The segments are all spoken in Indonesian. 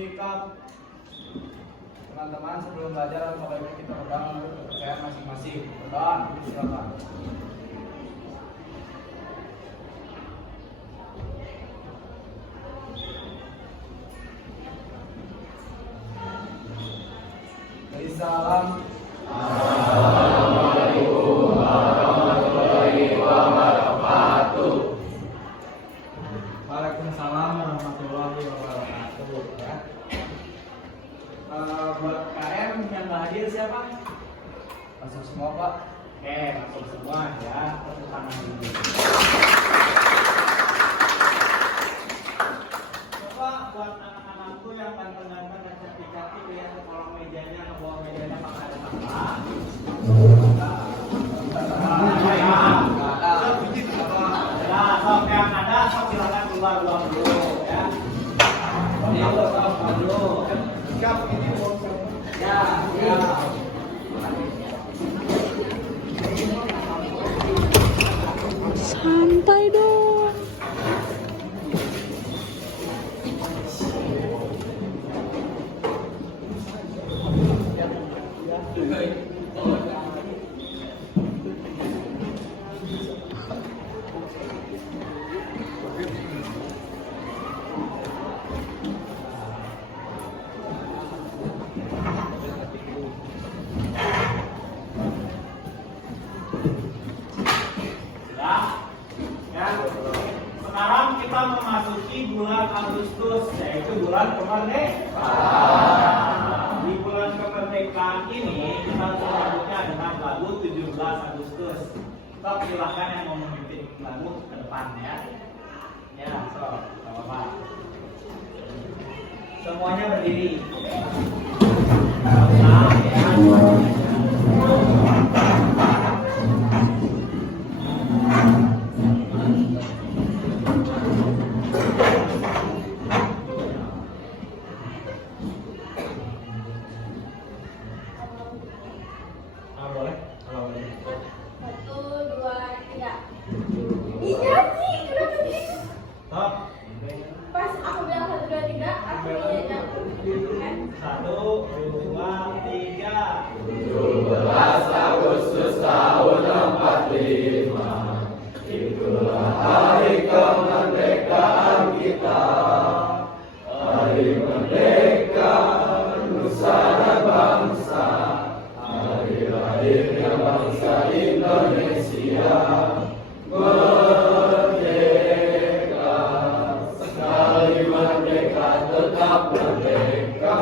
sikap. Teman-teman sebelum belajar baiknya kita pegang untuk kepercayaan masing-masing. Pegang, silakan. Salam. Assalamualaikum warahmatullahi wabarakatuh. Waalaikumsalam warahmatullahi wabarakatuh. Ya. Buat KM yang hadir siapa? Masuk semua Pak. Oke, masuk semua ya. Tepuk tangan dulu. Coba buat anak-anakku yang ganteng-ganteng dan cantik-cantik ya, ke kolong mejanya, ke bawah mejanya pakai ada tangga. Nah, sok yang ada, sok silakan keluar dulu ya. Ini sok dulu. Siap ini ya, ya. Santai dong. Sekarang kita memasuki bulan Agustus, yaitu bulan kemerdekaan. Di bulan kemerdekaan ini kita menyambutnya dengan lagu 17 Agustus. Sok silahkan yang mau memimpin lagu ke depan ya. Ya, sok, gak apa-apa. Semuanya berdiri. Nah, ya. Boleh? Kalau boleh. 1, 2, 3. Iya sih, kenapa gitu? Stop. Pas aku bilang 1, 2, 3, aku bilang 1, 2, 3. 17 Agustus tahun 45, itulah hari kemerdekaan kita. Hari merdeka nusa dan bangsa, hari lahirnya bangsa Indonesia. Merdeka, sekali merdeka tetap merdeka,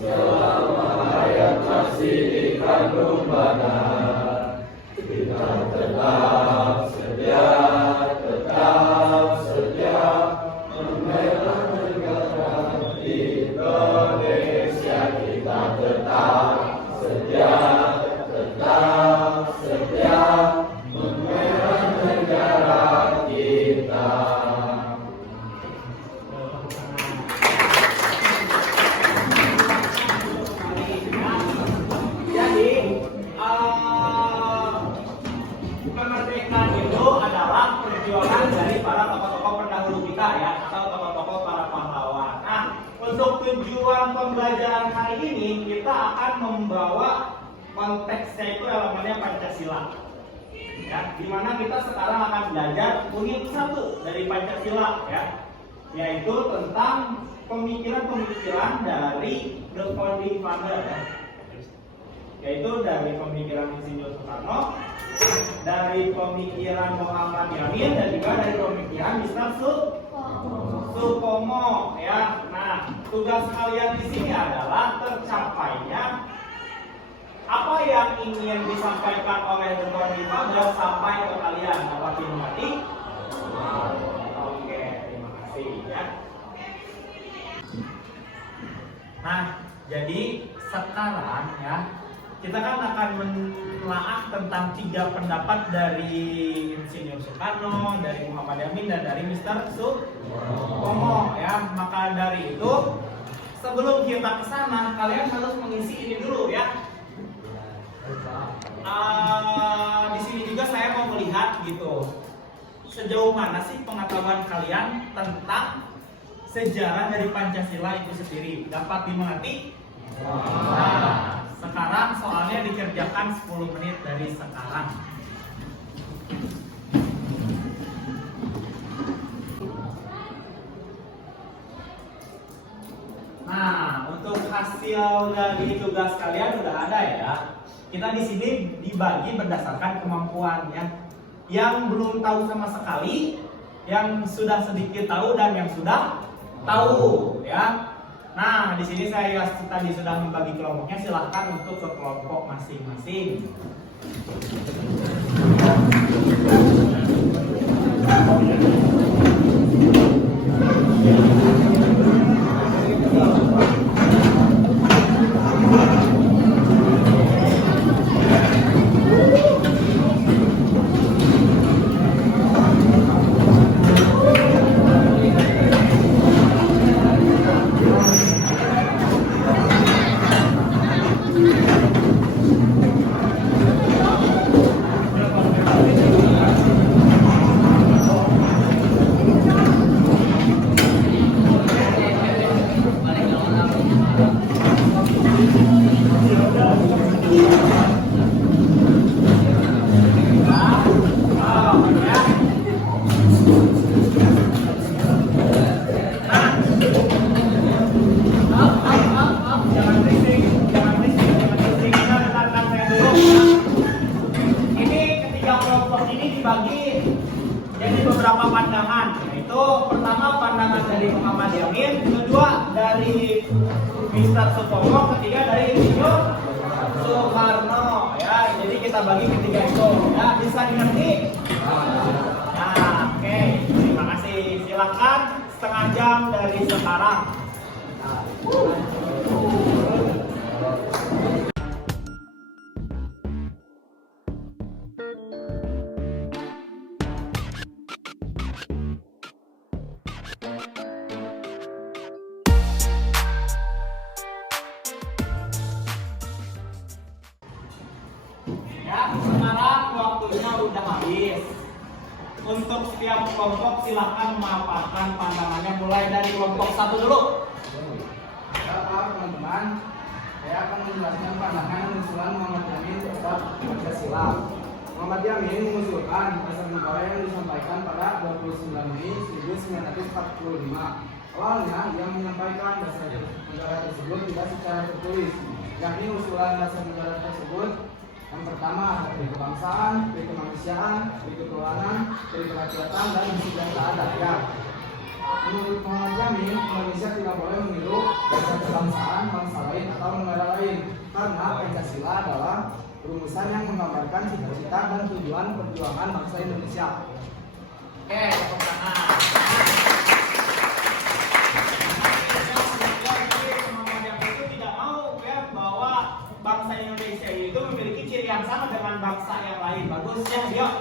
selama hayat masih dikandung badan. Kita tetap setia membela negara Indonesia. Kita tetap setia membela negara kita. Jadi kemerdekaan itu adalah perjuangan dari para tokoh-tokoh pendahulu kita ya, atau tokoh-tokoh para pahlawan. Nah, untuk tujuan pembelajaran hari ini kita akan membawa konteksnya itu elemennya Pancasila. Ya, dimana kita sekarang akan belajar unit 1 dari Pancasila ya, yaitu tentang pemikiran-pemikiran dari the founding father ya. Yaitu dari pemikiran Insinyur Soekarno, dari pemikiran Muhammad Yamin, dan juga dari pemikiran Mr. Supomo ya. Nah, tugas kalian di sini adalah tercapainya apa yang ingin disampaikan oleh The Founding Father sampai ke kalian. Dapat dimengerti? Oke, terima kasih ya. Nah, jadi sekarang ya, kita kan akan menelaah tentang 3 pendapat dari Insinyur Soekarno, dari Muhammad Yamin, dan dari Mr. Supomo ya. Maka dari itu, sebelum kita ke sana, kalian harus mengisi ini dulu ya. Di sini juga saya mau melihat gitu, sejauh mana sih pengetahuan kalian tentang sejarah dari Pancasila itu sendiri. Dapat dimengerti? Nah, sekarang soalnya dikerjakan 10 menit dari sekarang. Nah, untuk hasil dari tugas kalian udah ada ya. Kita di sini dibagi berdasarkan kemampuan ya. Yang belum tahu sama sekali, yang sudah sedikit tahu dan yang sudah tahu ya. Nah, di sini saya tadi sudah membagi kelompoknya, silahkan untuk ke kelompok masing-masing. Beberapa pandangan, yaitu pertama pandangan dari Muhammad Yamin, kedua dari Mr. Supomo, ketiga dari Insinyur Soekarno ya. Jadi kita bagi ketiga itu ya, bisa dimengerti? Nah, oke, terima kasih. Silakan setengah jam dari sekarang. Ya, sekarang waktunya udah habis. Untuk setiap kelompok silahkan memaparkan pandangannya, mulai dari kelompok 1 dulu. Ya, teman-teman, saya akan menjelaskan pandangan usulan Muhammad Yamin terhadap Pancasila. Muhammad Yamin mengusulkan dasar negara yang disampaikan pada 29 Mei 1945. Awalnya, ia menyampaikan dasar negara tersebut tidak secara tertulis, yakni usulan dasar negara tersebut yang pertama, hari kebangsaan, hari kemanusiaan, hari ketuhanan, hari kerakyatan, dan kesejahteraan rakyat. Menurut Muhammad Yamin, Indonesia tidak boleh meniru dasar kebangsaan bangsa lain atau negara lain, karena Pancasila adalah rumusan yang menggambarkan cita-cita dan tujuan perjuangan bangsa Indonesia. Oke, tepuk tangan. Muhammad Yamin itu tidak mau ya bahwa bangsa Indonesia itu memiliki ciri yang sama dengan bangsa yang lain. Bagus ya, yuk.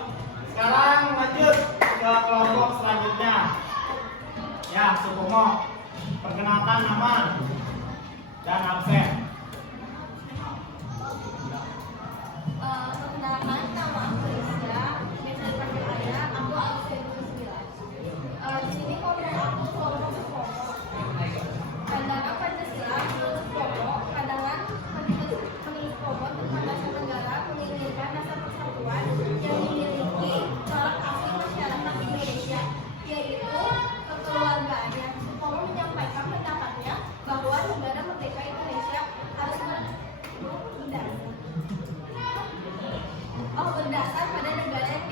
Sekarang lanjut ke kelompok selanjutnya. Ya, Supomo, perkenalkan nama dan absen. Perkenalkan, nama aku Rizka, biasa dipanggil Ayah, aku absen 9. Di sini komentar aku kelompok Supomo. Pandangan Pancasila menurut Supomo, pandangan menurut Supomo tentang dasar negara menginginkan dasar persatuan yang dimiliki tolak asli masyarakat Indonesia, yaitu kekeluargaan. Supomo menyampaikan pendapatnya bahwa negara merdeka Indonesia harus berdasar pada negara yang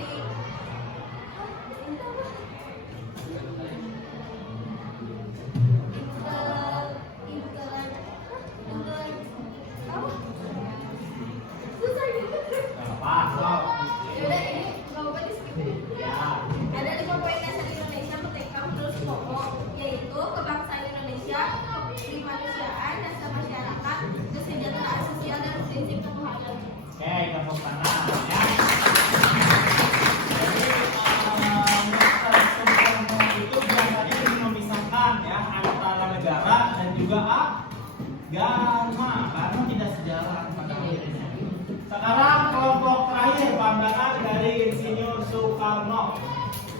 ada 5 poin dasar Indonesia merdeka menurut Supomo, yaitu kebangsaan Indonesia, kemanusiaan, dasar masyarakat, kesejahteraan sosial, dan prinsip ketuhanan. Oke, tepuk tangan ya. Jadi itu biasanya ingin memisahkan ya antara negara dan juga agama karena tidak sejalan pada akhirnya. Sekarang kelompok terakhir pandangan dari Insinyur Soekarno.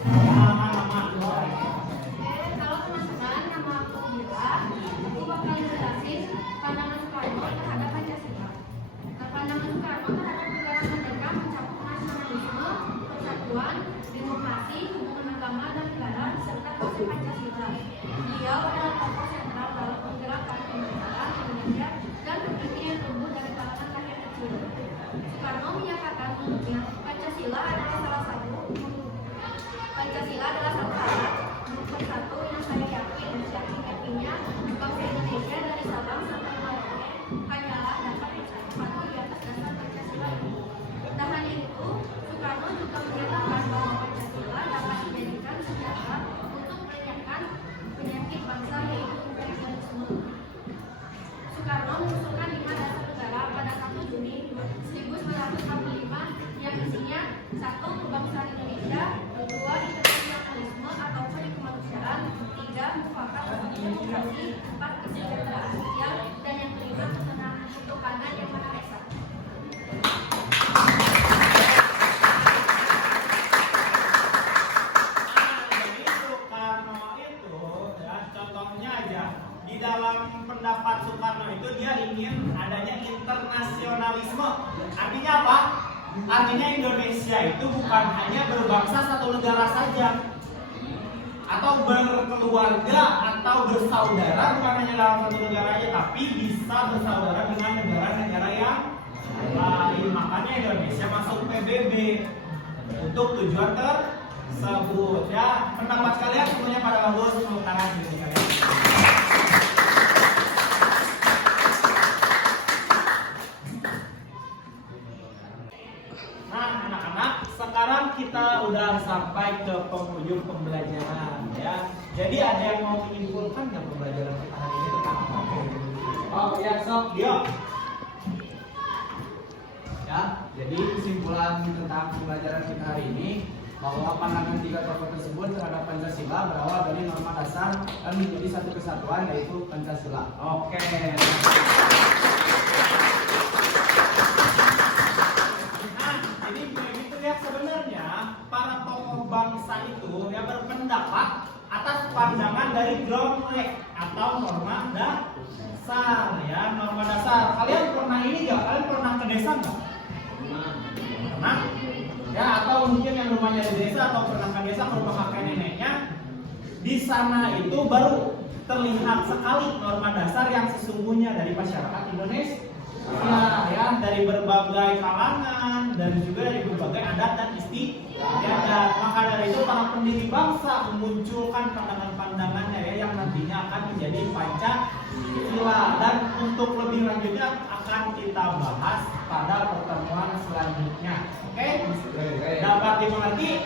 Nama-nama. Halo teman-teman, nama di dalam pendapat Soekarno itu dia ingin adanya internasionalisme. Artinya apa? Artinya Indonesia itu bukan hanya berbangsa satu negara saja, atau berkeluarga atau bersaudara bukan hanya dalam satu negara aja, tapi bisa bersaudara dengan negara-negara yang lain. Makanya Indonesia masuk PBB untuk tujuan tersebut. Ya, pendapat kalian semuanya pada bagus, tepuk tangan di sini kalian. Nah, anak-anak, sekarang kita udah sampai ke penghujung pembelajaran ya. Jadi ada yang mau menyimpulkan nggak pembelajaran kita hari ini tentang apa? Oh ya, sok. Dia. Ya, jadi kesimpulan tentang pembelajaran kita hari ini bahwa pandangan tiga tokoh tersebut terhadap Pancasila berawal dari norma dasar dan menjadi satu kesatuan yaitu Pancasila. Oke. Nah, jadi begitu ya, sebenarnya para tokoh bangsa itu yang berpendapat atas pandangan dari ground rule atau norma dasar ya, norma dasar. Kalian pernah ini nggak? Kalian pernah ke desa nggak? Pernah? Ya, atau mungkin yang rumahnya di desa atau pernah ke desa ke rumah kakek neneknya. Di sana itu baru terlihat sekali norma dasar yang sesungguhnya dari masyarakat Indonesia. Ya, dari berbagai kalangan dan juga dari berbagai adat dan istiadat. Maka dari itu para pendiri bangsa memunculkan pandangan-pandangannya ya yang nantinya akan menjadi Pancasila, dan untuk lebih lanjutnya akan kita bahas pada pertemuan selanjutnya. Oke? Dapat dimengerti?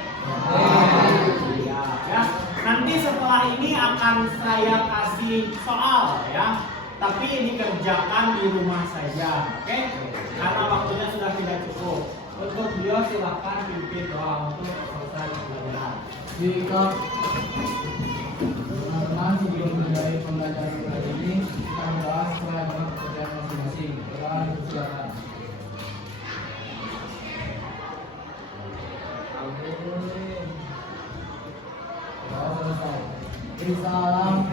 Ya. Nanti setelah ini akan saya kasih soal ya. Tapi dikerjakan di rumah saja, oke? Karena waktunya sudah tidak cukup. Untuk beliau silahkan pimpin doa untuk selesai pembelajaran. Jika teman-teman sebelum memulai pembelajaran kali ini, kita membahas sesuai dengan pekerjaan masing-masing. Silakan. Doa selesai. Salam.